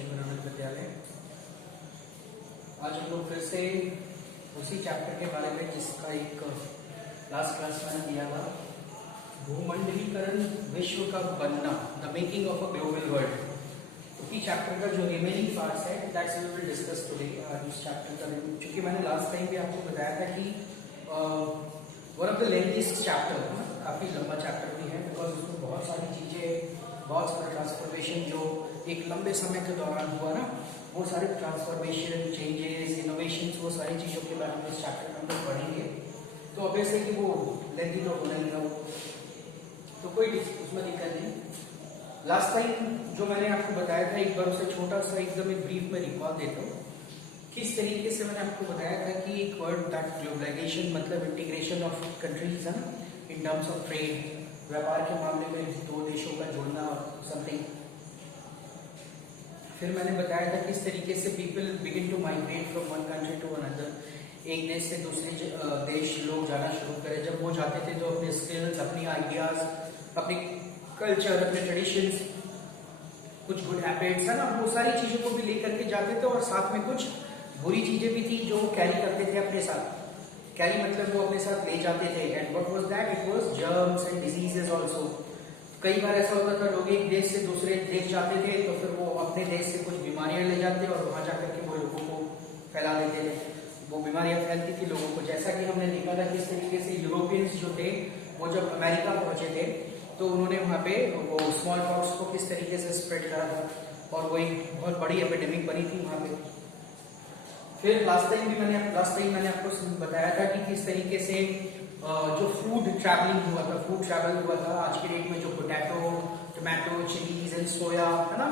श्री गुरु नानक विद्यालय। आज हम लोग फिर से उसी चैप्टर के बारे में जिसका एक लास्ट क्लास मैंने दिया था, भूमंडलीकरण विश्व का बनना, the making of a global world. उसी चैप्टर का जो रिमेनिंग पार्ट्स है that's we will discuss today. इस चैप्टर का क्योंकि मैंने लास्ट टाइम भी आपको बताया था कि वन ऑफ द लेंथीस्ट चैप्टर, काफ़ी लंबा चैप्टर भी है, बिकॉज उसमें बहुत सारी चीज़ें, बहुत सारा ट्रांसफॉर्मेशन जो एक लंबे समय के दौरान हुआ ना, वो सारे ट्रांसफॉर्मेशन, चेंजेस, इनोवेशंस, वो सारी चीज़ों के बारे में इस चैप्टर में हम लोग पढ़ेंगे। तो ऑब्वियस है कि वो लेंथी तो होना ही है, तो कोई उसमें दिक्कत नहीं। लास्ट टाइम जो मैंने आपको बताया था, एक बार उसे छोटा सा एकदम एक ब्रीफ में रिकॉल देता हूँ। किस तरीके से मैंने आपको बताया था कि एक वर्ड दैट ग्लोबलाइजेशन मतलब इंटीग्रेशन ऑफ कंट्रीज है ना, इन टर्म्स ऑफ ट्रेड, व्यापार के मामले में दो देशों का जुड़ना और समथिंग। फिर मैंने बताया था किस तरीके से people begin to migrate from one country to another, एक देश से दूसरे देश लोग जाना शुरू करें। जब वो जाते थे तो अपने स्किल्स, अपनी आइडियाज, अपनी कल्चर, अपने ट्रेडिशंस, कुछ गुड हैबिट्स है ना, वो सारी चीजों को भी लेकर के जाते थे, और साथ में कुछ बुरी चीजें भी थी जो कैरी करते थे अपने साथ। कैरी मतलब वो अपने साथ ले जाते थे। And what was that? It was germs and diseases also. कई बार ऐसा होता था, लोग एक देश से दूसरे देश जाते थे तो फिर वो अपने देश से कुछ बीमारियां ले जाते और वहां जाकर के वो लोगों को फैला देते थे। वो बीमारियां फैलती थी लोगों को, जैसा कि हमने देखा था किस तरीके से यूरोपियंस जो थे वो जब अमेरिका पहुंचे थे तो उन्होंने वहां पे वो स्मॉल पॉक्स को किस तरीके से स्प्रेड करा था, और वो एक बहुत बड़ी एपिडेमिक बनी थी वहां पे। फिर लास्ट टाइम मैंने आपको बताया था कि किस तरीके से जो फूड ट्रैवलिंग हुआ था, फूड ट्रैवल हुआ था आज के डेट में, जो पोटैटो, टोमेटो, चिलीज एंड सोया है ना,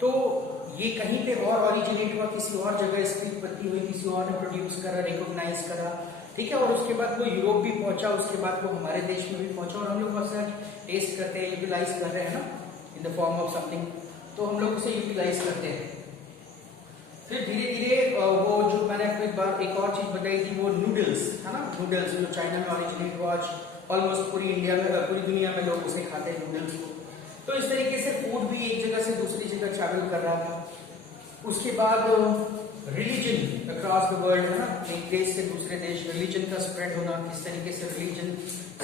तो ये कहीं पे और ऑरिजिनेट हुआ, किसी और जगह इसकी उत्पत्ति हुई, किसी और ने प्रोड्यूस करा, रिकॉग्नाइज करा, ठीक है। और उसके बाद वो यूरोप भी पहुंचा, उसके बाद वो हमारे देश में भी पहुंचा, और हम लोग बहुत सारा टेस्ट करते हैं, यूटिलाइज कर रहे हैं ना, in the form of something, तो हम लोग उसे यूटिलाइज करते हैं। फिर धीरे धीरे वो जो मैंने आपको एक और चीज बताई थी, वो नूडल्स है ना, नूडल्स जो चाइना में ऑरिजिनेट हुआ, ऑलमोस्ट पूरी दुनिया में लोग उसे खाते हैं नूडल्स को। तो इस तरीके से फूड भी एक जगह से दूसरी जगह ट्रैवल कर रहा था। उसके बाद रिलीजन अक्रॉस द वर्ल्ड है ना, एक देश से दूसरे देश रिलीजन का स्प्रेड होना, किस तरीके से रिलीजन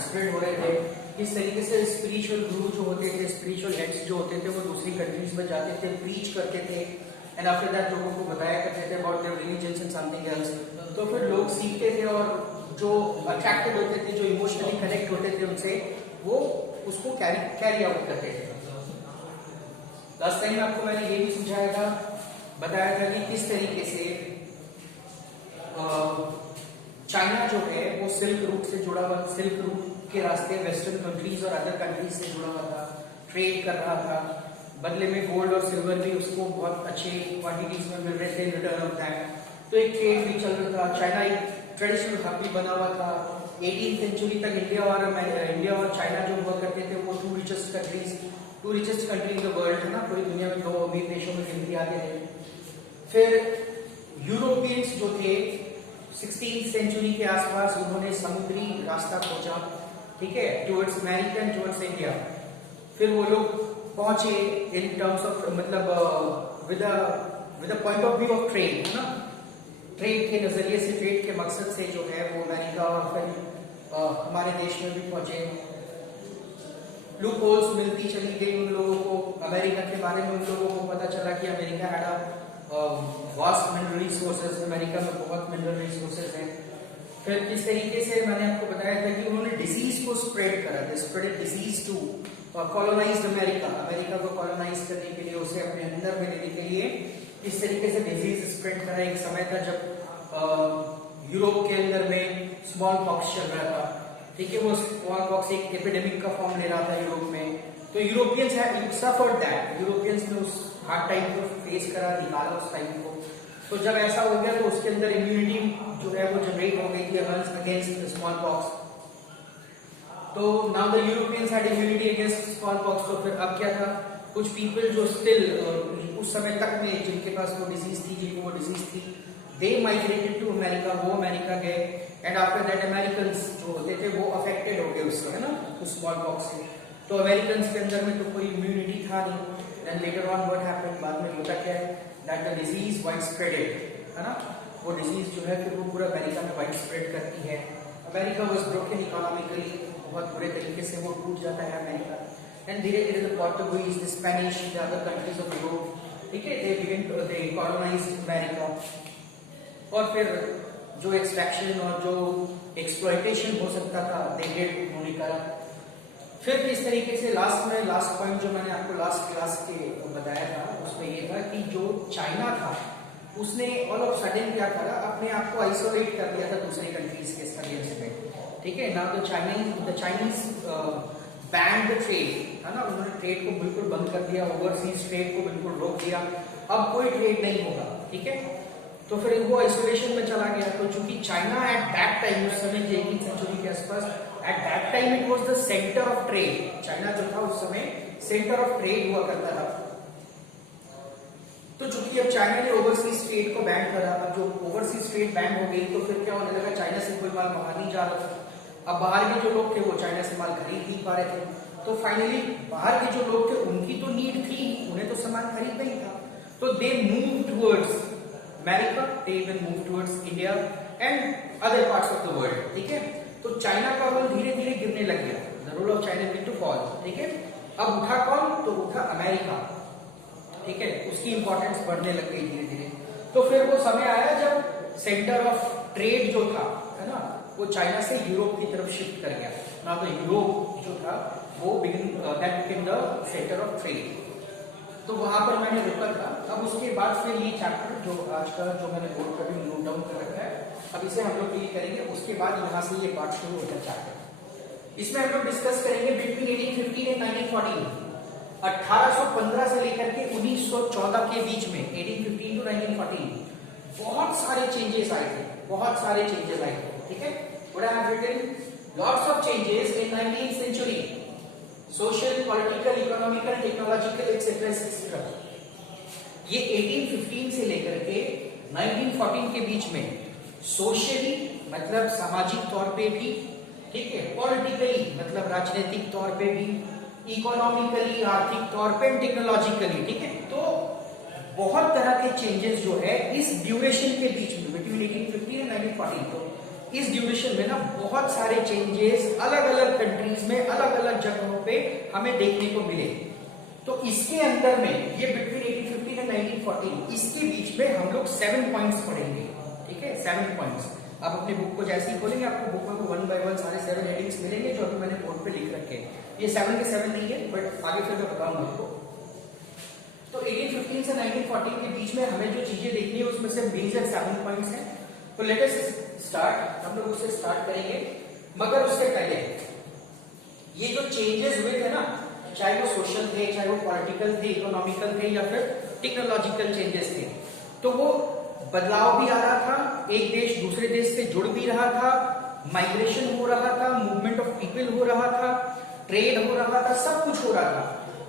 स्प्रेड हो रहे थे, किस तरीके से स्पिरिचुअल गुरु जो होते थे, स्पिरिचुअल हेड्स जो होते थे, वो दूसरी कंट्रीज में जाते थे, प्रीच करते थे, एंड आफ्टर दैट लोगों को बताया करते थे about their religion and something else. तो फिर लोग सीखते थे और जो अट्रैक्टेड होते थे, जो इमोशनली कनेक्ट होते थे उनसे, वो उसको कैरी आउट करते थे। लास्ट टाइम आपको मैंने ये भी समझाया था, बताया था कि किस तरीके से चाइना जो है वो सिल्क रूट से जुड़ा हुआ, सिल्क रूट के रास्ते वेस्टर्न कंट्रीज और अदर कंट्रीज से जुड़ा हुआ था, ट्रेड कर रहा था, बदले में गोल्ड और सिल्वर भी उसको बहुत अच्छे क्वांटिटीज में मिल रहे थे रिटर्न ऑफ दैट। तो एक ट्रेड भी चल रहा था। चाइना एक ट्रेडिशनल हब भी बना हुआ था। 18वीं सेंचुरी तक इंडिया और चाइना जो हुआ करते थे वो two richest country in the world है ना, पूरी दुनिया में दो अमीर देशों में गिनती आते थे। फिर यूरोपियंस जो थे 16वीं सेंचुरी के आसपास उन्होंने समुद्री रास्ता खोजा, ठीक है, towards America and towards India. फिर वो लोग पहुंचे इन टर्म्स ऑफ मतलब with a point of view of trade है ना, ट्रेड के नजरिए से, ट्रेड के मकसद से जो है वो अमेरिका और फिर हमारे देश में भी पहुंचे। लूप होल्स मिलती चली गई उन लोगों को, अमेरिका के बारे में उन लोगों को पता चला कि America had vast mineral resources, America में बहुत मिनरल रिसोर्सेज हैं। फिर किस तरीके से मैंने आपको बताया था कि उन्होंने डिजीज को स्प्रेड करा, they spread disease to colonized America, America को कॉलोनाइज करने के लिए, उसे अपने अंदर में लेने के लिए इस तरीके से डिजीज स्प्रेड करा। एक समय था जब यूरोप के अंदर में स्मॉल पॉक्स चल रहा था, ठीक है, वो स्मॉल पॉक्स एक एपिडेमिक का फॉर्म ले रहा था यूरोप में। तो Europeans have suffered that, Europeans ने उस हार्ड टाइम को फेस करा, निकाला उस टाइम को। तो जब ऐसा हो गया तो उसके अंदर इम्यूनिटी जो है वो जनरेट हो गई थी अगेंस्ट स्मॉल पॉक्स। तो now the Europeans had immunity against small pox. तो फिर अब क्या था, कुछ पीपल जो स्टिल उस समय तक में जिनके पास वो डिजीज थी, जिनको वो डिजीज थी, दे माइग्रेटेड टू अमेरिका, वो अमेरिका गए। एंड आफ्टर दैट अमेरिकन्स जो होते थे वो अफेक्टेड हो गए उससे, है ना, उस स्मॉल पॉक्स से। तो अमेरिकन्स के अंदर में तो कोई इम्यूनिटी था नहीं। Then later on what happened, बाद में होता क्या है that the disease wide spreaded, है ना, वो डिजीज जो है फिर वो पूरा अमेरिका में वाइड स्प्रेड करती है। अमेरिका वाज ब्रोकन इकोनॉमिकली, बहुत बुरे तरीके से वो टूट जाता है अमेरिका। एंड धीरे धीरे the Portuguese, the Spanish, the other countries of Europe, ठीक है, दे कॉलोनाइज्ड अमेरिका। और फिर जो एक्सट्रैक्शन और जो एक्सप्लॉयटेशन हो सकता था दे डिड, उन्होंने करा। फिर किस तरीके से लास्ट पॉइंट जो मैंने आपको लास्ट क्लास के बताया था उसमें ये था कि जो चाइना था उसने ऑल ऑफ सडन क्या करा, अपने आप को आइसोलेट कर दिया था दूसरे कंट्रीज के अगेंस्ट में, ठीक है ना। तो चाइनीज बैंड ट्रेड, है ना, उन्होंने ट्रेड को बिल्कुल बंद कर दिया, ओवरसीज ट्रेड को बिल्कुल रोक दिया, अब कोई ट्रेड नहीं होगा, ठीक है। तो फिर वो आइसोलेशन में चला गया। तो चूंकि चाइना एट दैट टाइम, उस समय 18वीं सेंचुरी के आसपास, at that time it was the centre of trade. China जो था उस समय सेंटर ऑफ ट्रेड हुआ करता था। तो चूंकि अब चाइना ने ओवरसीज ट्रेड को बैन करा, अब जो ओवरसीज ट्रेड बैन हो गई तो फिर क्या होने लगा, चाइना से कोई माल बाहर नहीं जा रहा था। अब बाहर के जो लोग थे वो चाइना से माल खरीद नहीं पा रहे थे। तो फाइनली बाहर के जो लोग थे उनकी तो नीड थी, उन्हें तो सामान खरीदना ही था। तो they move towards America, they even move towards India and other parts of the world, ठीक है। तो चाइना का रोल धीरे धीरे गिरने लग गया, the role of China begin to fall, ठीक है। अब उठा कौन, तो उठा अमेरिका, ठीक है, उसकी इंपॉर्टेंस बढ़ने लग गई धीरे धीरे। तो फिर वो समय आया जब सेंटर ऑफ ट्रेड जो था, है ना, वो चाइना से यूरोप की तरफ शिफ्ट कर गया ना। तो यूरोप जो था वो that became the centre of trade. तो वहां पर मैंने रुका था। अब उसके बाद फिर ये चैप्टर जो आज का जो मैंने बोर्ड पर भी नोट डाउन कर रखा है, अब इसे हम लोग क्लियर करेंगे। उसके बाद यहाँ से ये पार्ट शुरू होता है चैप्टर। इसमें हम लोग डिस्कस करेंगे बिटवीन 1815 एंड 1914, 1815 से लेकर के 1914 के बीच में, 1815 टू 1914 बहुत सारे चेंजेस आए थे, बहुत सारे चेंजेस आए थे, ठीक है। What I have written, lots of changes in 19th century, social, political, economical, technological, etc. etc. ये 1815 से लेकर के 1914 के बीच में सोशली मतलब सामाजिक तौर पे भी, ठीक है, पॉलिटिकली मतलब राजनीतिक तौर पे भी, इकोनॉमिकली आर्थिक तौर पे, टेक्नोलॉजिकली, ठीक है। तो बहुत तरह के चेंजेस जो है इस ड्यूरेशन के बीच में बिटवीन 1815 एंड 1914, तो इस ड्यूरेशन में ना बहुत सारे चेंजेस अलग अलग कंट्रीज में अलग अलग जगहों पे हमें देखने को मिले। तो इसके अंदर में ये बिटवीन 1815 एंड 1914, इसके बीच में हम लोग 7 पॉइंट्स पढ़ेंगे, ठीक है, 7 पॉइंट्स। आप अपनी बुक को जैसे ही खोलेंगे आपको बुक में 1 बाय 1 सारे 7 हेडिंग्स मिलेंगे जो अभी मैंने बोर्ड पे लिख रखे हैं। ये 7 के 7 नहीं है, बट आगे फिर मैं बताऊंगा आपको। तो 1815 से 1914 के बीच में हमें जो चीजें देखनी है उसमें से मेजर 7 पॉइंट्स हैं। तो लेट अस स्टार्ट, हम लोग उससे स्टार्ट करेंगे। मगर उससे पहले ये जो चेंजेस हुए थे ना, चाहे वो सोशल थे, चाहे वो पॉलिटिकल थे, इकोनॉमिकल थे या फिर टेक्नोलॉजिकल चेंजेस थे, तो वो बदलाव भी आ रहा था, एक देश दूसरे देश से जुड़ भी रहा था, माइग्रेशन हो रहा था, मूवमेंट ऑफ पीपल हो रहा था, ट्रेड हो रहा था, सब कुछ हो रहा था।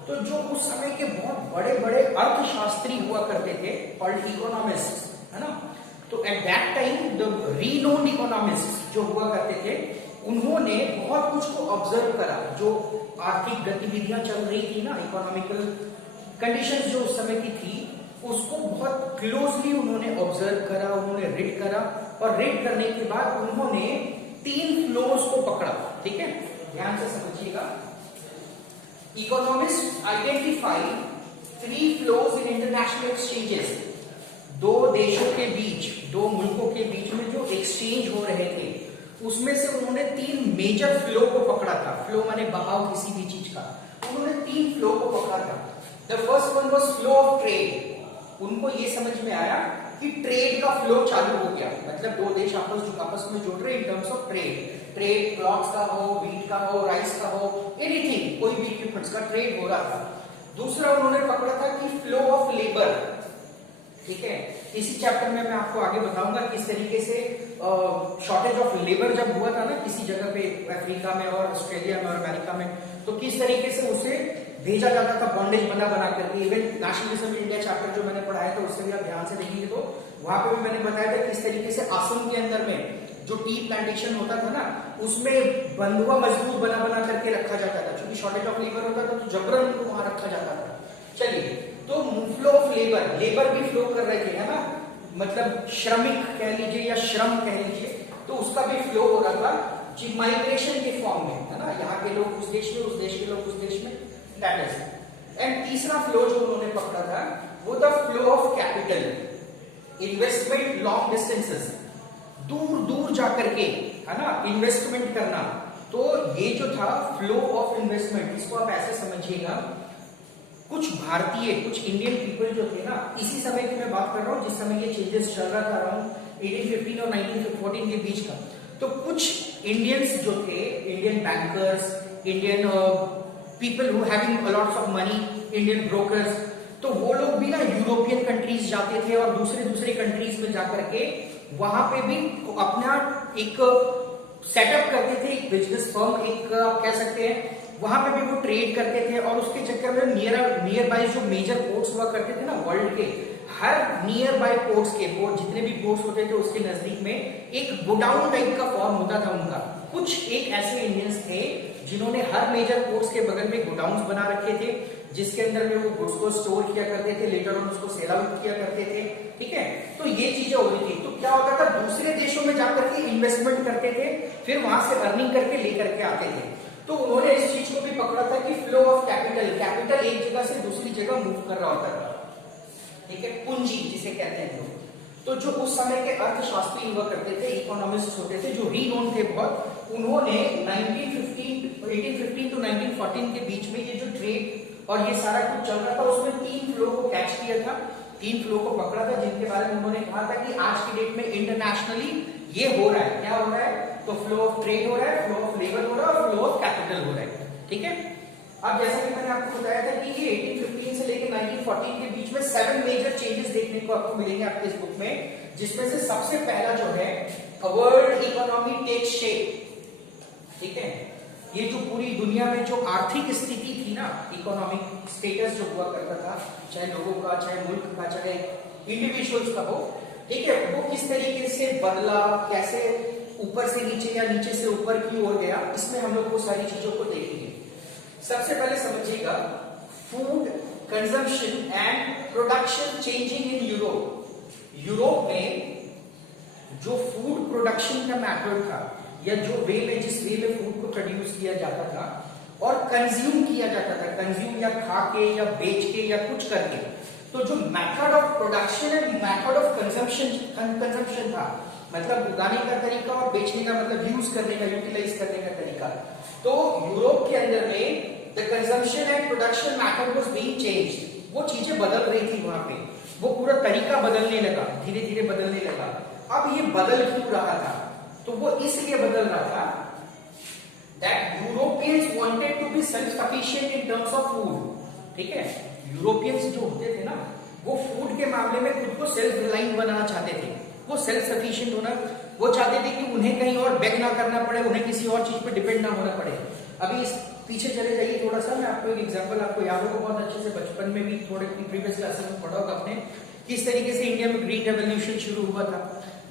तो जो उस समय के बहुत बड़े बड़े अर्थशास्त्री हुआ करते थे, कॉल्ड इकोनॉमिस्ट, है ना, तो at that time the renowned economist जो हुआ करते थे, उन्होंने बहुत कुछ को ऑब्जर्व करा। जो आर्थिक गतिविधियां चल रही थी ना, इकोनॉमिकल कंडीशंस जो उस समय की थी, उसको बहुत क्लोजली उन्होंने ऑब्जर्व करा, उन्होंने रीड करा, और रीड करने के बाद उन्होंने 3 फ्लोज को पकड़ा, ठीक है, ध्यान से समझिएगा। Economist identify 3 flows in international exchanges. 2 देशों के बीच, 2 मुल्कों के बीच में जो एक्सचेंज हो रहे थे, उसमें से उन्होंने 3 मेजर फ्लो को पकड़ा था। फ्लो माने बहाव किसी भी चीज का, उन्होंने 3 फ्लो को पकड़ा था। The first one was flow of trade. उनको ये समझ में आया कि ट्रेड का फ्लो चालू हो गया, मतलब 2 देश आपस में जुड़ रहे इन टर्म्स ऑफ ट्रेड क्लॉथ्स का हो, व्हीट का हो, राइस का हो, एनीथिंग, कोई भी इक्विपमेंट्स का ट्रेड हो रहा था। दूसरा उन्होंने पकड़ा था कि फ्लो ऑफ लेबर, ठीक है। इसी चैप्टर में मैं आपको आगे बताऊंगा किस तरीके से शॉर्टेज ऑफ लेबर जब हुआ था ना किसी जगह पे, अफ्रीका में और ऑस्ट्रेलिया में और अमेरिका में, तो किस तरीके से उसे भेजा जाता था बॉन्डेज बना करके। इवन नेशनलिज्म इंडिया चैप्टर जो मैंने पढ़ाया था उससे भी आप ध्यान से देखेंगे तो वहां पे भी मैंने बताया था किस तरीके से असम के अंदर में जो टी प्लांटेशन होता था ना, उसमें बंधुआ मजदूर बना करके रखा जाता था, क्योंकि शॉर्टेज ऑफ लेबर होता था तो जबरन उनको वहां रखा जाता था। चलिए तो फ्लो ऑफ लेबर, लेबर भी फ्लो कर रहे थे, है ना, मतलब श्रमिक कह लीजिए या श्रम कह लीजिए, तो उसका भी फ्लो हो रहा था जी माइग्रेशन के फॉर्म में, है ना, यहाँ के लोग उस देश में, उस देश के लोग उस देश में, दैट इज। एंड तीसरा फ्लो जो उन्होंने पकड़ा था वो था flow of capital, investment long distances, दूर दूर जाकर के, है ना, इन्वेस्टमेंट करना। तो ये जो था फ्लो ऑफ इन्वेस्टमेंट, इसको आप ऐसे समझिएगा, कुछ भारतीय, कुछ इंडियन पीपल जो थे ना, इसी समय की मैं बात कर रहा हूँ जिस समय ये चेंजेस चल रहा था, अराउंड 1815 और 1914 के बीच का। तो कुछ इंडियंस जो थे, Indian bankers, Indian people who having lots of money, Indian brokers, तो वो लोग भी ना यूरोपियन कंट्रीज जाते थे और दूसरे दूसरे कंट्रीज में जाकर के वहां पे भी अपना एक सेटअप करते थे, एक बिजनेस फर्म, एक आप कह सकते हैं, वहां पे भी वो ट्रेड करते थे। और उसके चक्कर में नियर बाय जो मेजर पोर्ट्स हुआ करते थे ना वर्ल्ड के, हर नियर बाय पोर्ट्स के, पोर्ट जितने भी पोर्ट्स होते थे उसके नजदीक में एक गोडाउन टाइप का फॉर्म होता था उनका। कुछ एक ऐसे इंडियंस थे जिन्होंने हर मेजर पोर्ट्स के बगल में गोडाउन्स बना रखे थे, जिसके अंदर में वो गुड्स को स्टोर किया करते थे, लेटर ऑन उसको सेल आउट किया करते थे, ठीक है। तो ये चीजें हो रही थी। तो क्या होता था, दूसरे देशों में जाकर के इन्वेस्टमेंट करते थे, फिर वहां से अर्निंग करके लेकर के आते थे। तो उन्होंने इस चीज को भी पकड़ा था कि फ्लो ऑफ कैपिटल, कैपिटल एक जगह से दूसरी जगह मूव कर रहा होता था, ठीक है, पूंजी जिसे कहते हैं लोग। तो जो उस समय के अर्थशास्त्री हुआ करते थे, इकोनॉमिस्ट होते थे, जो रीनोन थे बहुत, उन्होंने 1815 टू 1914 के बीच में ये जो ट्रेड और ये सारा कुछ चल रहा था, उसमें 3 फ्लो को कैच किया था, 3 फ्लो को पकड़ा था, जिनके बारे में उन्होंने कहा था कि आज की डेट में इंटरनेशनली ये हो रहा है। क्या हो रहा है? तो फ्लो ऑफ ट्रेड हो रहा है, फ्लो ऑफ लेबर हो रहा है और फ्लो ऑफ कैपिटल हो रहा है, ठीक है। अब जैसा कि मैंने आपको बताया था कि ये 1815 से लेकर 1914 के बीच में 7 मेजर चेंजेस देखने को आपको मिलेंगे आपके इस बुक में, जिसमें से सबसे पहला जो है वर्ल्ड इकोनॉमी टेक शेप, ठीक है। ये जो पूरी दुनिया में जो आर्थिक स्थिति थी ना, इकोनॉमिक स्टेटस जो हुआ करता था, चाहे लोगों का, चाहे मुल्क का, चाहे इंडिविजुअल्स का हो, ठीक है, वो किस तरीके से बदला, कैसे ऊपर से नीचे या नीचे से ऊपर की ओर गया, इसमें हम लोग वो सारी चीजों को देखेंगे। सबसे पहले समझिएगा food consumption and production changing in Europe. Europe में जो फूड प्रोडक्शन का मैथड था, या जो वे में, जिस वे में फूड को प्रोड्यूस किया जाता था और कंज्यूम किया जाता था, कंज्यूम या खा के या बेच के या कुछ करके, तो जो method of production and method of consumption था, मतलब उगाने का तरीका और बेचने का, मतलब यूज करने का, यूटिलाइज करने का तरीका, तो यूरोप के अंदर में the consumption and production method was being changed. वो चीजें बदल रही थी वहां पे, वो पूरा तरीका बदलने लगा, धीरे धीरे बदलने लगा। अब ये बदल क्यों रहा था? तो वो इसलिए बदल रहा था that Europeans wanted to be self sufficient in terms of food, ठीक है। यूरोपियंस जो होते थे ना, वो फूड के मामले में खुद को सेल्फ रिलायंट बनाना चाहते थे, वो सेल्फ सफिशिएंट होना वो चाहते थे कि उन्हें कहीं और बैक ना करना पड़े, उन्हें किसी और चीज पे डिपेंड ना होना पड़े। अभी इस पीछे चले जाइए थोड़ा सा, मैं आपको एक एग्जांपल, आपको याद होगा बहुत अच्छे से, बचपन में भी थोड़े प्रीवियस क्लासेस में पढ़ा होगा आपने, किस तरीके से इंडिया में ग्रीन रेवोल्यूशन शुरू हुआ था।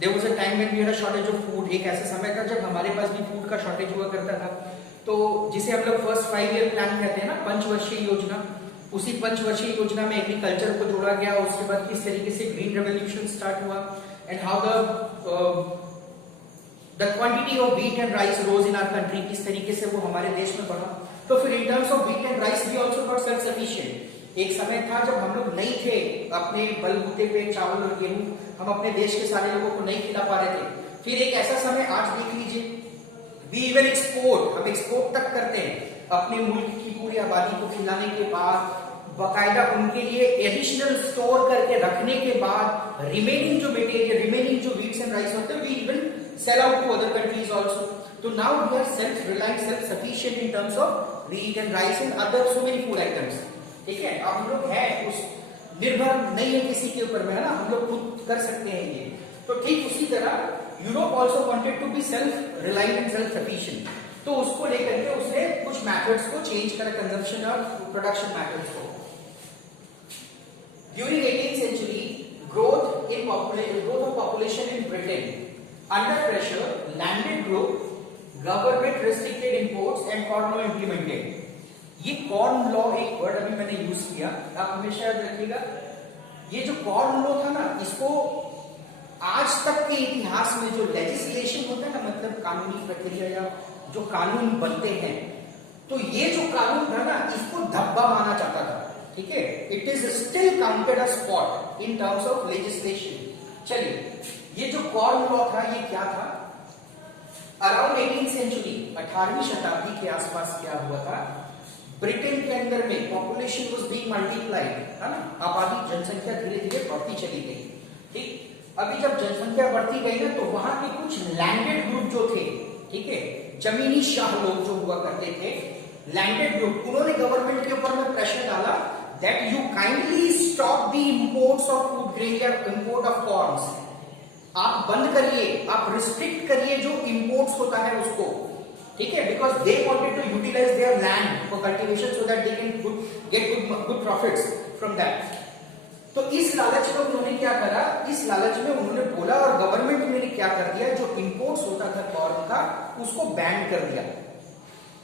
There was a time when we had a shortage of food. एक ऐसा समय था जब हमारे पास भी फूड का शॉर्टेज हुआ करता था। तो जिसे हम लोग फर्स्ट 5 ईयर प्लान कहते हैं ना, पंचवर्षीय योजना, उसी पंचवर्षीय योजना में एग्रीकल्चर को जोड़ा गया। उसके बाद किस तरीके से ग्रीन रेवोल्यूशन स्टार्ट हुआ and how the quantity of wheat and rice rose in our country, किस तरीके से वो हमारे देश में बढ़ा। तो फिर in terms of wheat and rice we also got self sufficient. एक समय था जब हम लोग नहीं थे अपने बलबूते पे चावल और गेहूं, हम अपने देश के सारे लोगों को नहीं खिला पा रहे थे। फिर एक ऐसा समय, आज देख लीजिए, वी इवन एक्सपोर्ट, हम एक्सपोर्ट तक करते हैं अपने मुल्क की पूरी आबादी को खिलाने के बाद, बाकायदा उनके लिए एडिशनल स्टोर करके रखने के बाद, रिमेनिंग जो मटेरियल, रिमेनिंग जो व्हीट्स एंड राइस होते हैं, we even sell out to other countries also. So now we are self-reliant, self-sufficient in terms of wheat and rice and other so many food items. ठीक है, अब हम लोग हैं उस निर्भर नहीं है किसी के ऊपर में, है ना, हम लोग खुद कर सकते हैं ये। तो ठीक उसी तरह Europe also wanted to be self-reliant and self-sufficient. तो उसको लेकर के उसने कुछ methods को change करा, consumption और production methods को। During 18th century, growth of population in Britain. Under pressure, landed grew, government restricted imports and colonial implemented. ये कॉर्न लॉ एक वर्ड अभी मैंने यूज किया, आप हमेशा याद रखिएगा। ये जो कॉर्न लॉ था ना, इसको आज तक के इतिहास में जो लेजिस्लेशन होता है ना, मतलब कानूनी प्रक्रिया या जो कानून बनते हैं, तो ये जो कानून था ना, इसको धब्बा माना जाता था। ठीक है, it is still counted a spot in terms of legislation. चलिए, ये जो कॉर्न लॉ था ये क्या था? अराउंड 18th सेंचुरी, 18वीं शताब्दी के आसपास क्या हुआ था, ब्रिटेन के अंदर में पॉपुलेशन वाज बीइंग मल्टीप्लाइड, है ना, आबादी जनसंख्या धीरे धीरे बढ़ती चली गई। ठीक, अभी जब जनसंख्या बढ़ती गई ना, तो वहां के कुछ लैंडेड ग्रुप जो थे, ठीक है, जमीनी शाह लोग जो हुआ करते थे, लैंडेड ग्रुप, उन्होंने गवर्नमेंट के ऊपर में प्रेशर डाला that you kindly stop the imports of food grain या इंपोर्ट ऑफ कॉर्न्स। आप बंद करिए, आप रिस्ट्रिक्ट करिए जो इंपोर्ट्स होता है उसको। ठीक है, because they wanted to utilize their land for cultivation so that they can get good profits from that. तो इस लालच में उन्होंने क्या करा, इस लालच में उन्होंने बोला, और गवर्नमेंट ने क्या कर दिया, जो इंपोर्ट्स होता था कॉर्न का उसको बैन कर दिया।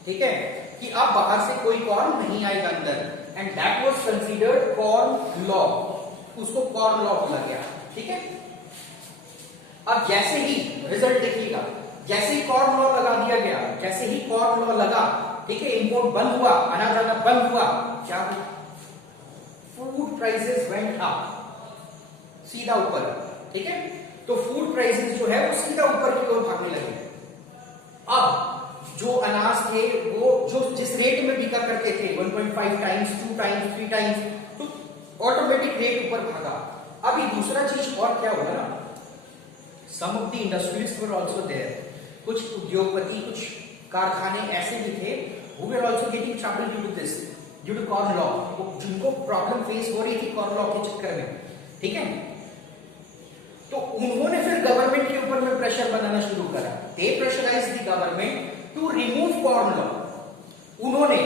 ठीक है, कि अब बाहर से कोई कॉर्न नहीं आएगा अंदर, and that was considered corn law, उसको कॉर्न लॉ बोला गया। ठीक है, अब जैसे ही रिजल्ट देखिएगा, जैसे ही कॉर्न लॉ लगा दिया गया, जैसे ही कॉर्न लॉ लगा, ठीक है, इंपोर्ट बंद हुआ, आना जाना बंद हुआ, क्या हुआ, फूड प्राइसेस वेंट अप, सीधा ऊपर। ठीक है, तो फूड प्राइसेस जो है वो सीधा ऊपर की ओर भागने लगे। अब जो अनाज थे वो जो जिस रेट में बिका करते थे 1.5 टाइम्स, 2 टाइम्स, 3 टाइम्स, तो ऑटोमेटिक रेट ऊपर भागा। अभी दूसरा चीज और क्या हुआ ना, some of the industries were also there, कुछ उद्योगपति, कुछ कारखाने ऐसे भी थे who were also getting trouble due to this, due to corn law, जिनको प्रॉब्लम फेस हो रही थी कॉर्न लॉ के चक्कर में। ठीक है, तो उन्होंने फिर गवर्नमेंट के ऊपर में प्रेशर बनाना शुरू करा। They pressurise the government to remove corn law. उन्होंने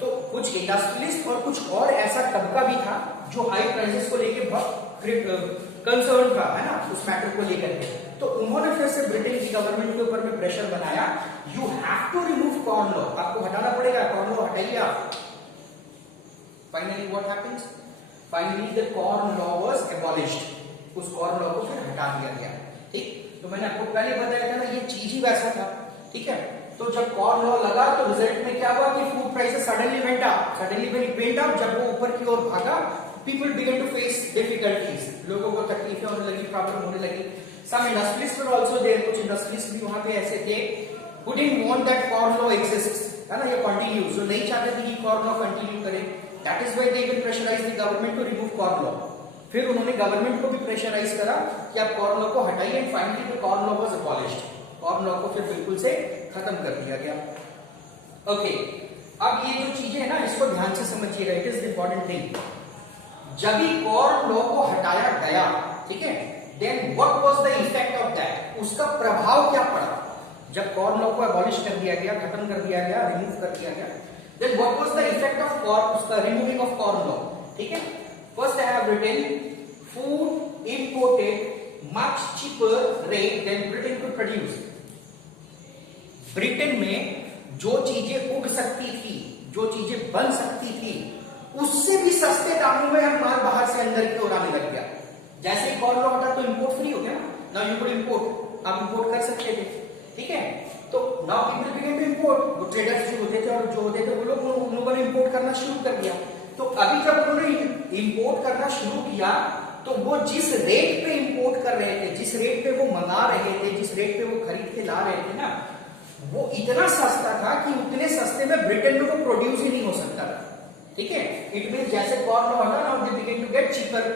तो कुछ इंडस्ट्रियलिस्ट और कुछ और ऐसा तबका भी था जो हाई प्राइसेस को लेकर बहुत कंसर्न था, है ना, उस मैटर को लेकर के। तो उन्होंने फिर से ब्रिटेन की गवर्नमेंट के ऊपर में प्रेशर बनाया, you have to remove corn law, आपको हटाना पड़ेगा, कॉर्न लॉ हटाइए आप। Finally what happens, finally the corn law was abolished, उस कॉर्न लॉ को फिर हटा दिया गया। ठीक, तो मैंने आपको पहले बताया था ना, ये चीज ही वैसा था। ठीक है, तो जब कॉर्न लॉ लगा तो रिजल्ट में क्या हुआ कि food prices suddenly went up, suddenly when it went up, जब वो ऊपर की ओर भागा, people began to face difficulties, लोगों को तकलीफें होने लगी, प्रॉब्लम होने लगी। Some industries were also there, कुछ इंडस्ट्रीज भी वहां पे ऐसे थे who didn't want that corn law exists, है ना, ये कंटिन्यू, जो नहीं चाहते थे कि कॉर्न लॉ कंटिन्यू करे। That is why they even pressurized the government to remove corn law। फिर उन्होंने गवर्नमेंट को भी प्रेशराइज करा कि आप कॉर्न लॉ को हटाइए, and finally the corn law was abolished, corn law को फिर बिल्कुल से खत्म कर दिया गया। ओके, अब ये जो चीजें है ना, इसको ध्यान से समझिएगा, it is the important thing. जब भी कॉर्न लॉ को हटाया गया, ठीक है, then what was the effect of that, उसका प्रभाव क्या पड़ा। जब कॉर्न लॉ को अबॉलिश कर दिया गया, खत्म कर दिया गया, रिमूव कर दिया गया, then what was the effect of corn, उसका रिमूविंग ऑफ कॉर्न लॉ। ठीक है, first I have written food imported much cheaper rate than Britain could produce. Britain में जो चीजें उग सकती थी, जो चीजें बन सकती थी, उससे भी सस्ते दामों में हम माल बाहर से अंदर की ओर आने लग गया। जैसे ही कॉर्न लॉ हटा तो इंपोर्ट फ्री हो गया ना, नाउ यू कुड इंपोर्ट, आप इंपोर्ट कर सकते थे। ठीक है, तो now people began to import, वो ट्रेडर्स जो होते थे और जो होते थे वो लोग, उन लोगों ने इंपोर्ट करना शुरू कर दिया। तो अभी जब उन्होंने इंपोर्ट करना शुरू किया, तो वो जिस रेट पे इंपोर्ट कर रहे थे, जिस रेट पे वो मंगा रहे थे, जिस रेट पे वो खरीद के ला रहे थे ना, वो इतना सस्ता था कि उतने सस्ते में ब्रिटेन में वो प्रोड्यूस ही नहीं हो सकता था। ठीक है, इट मीन जैसे कॉर्न लॉ हटा, now they begin to get cheaper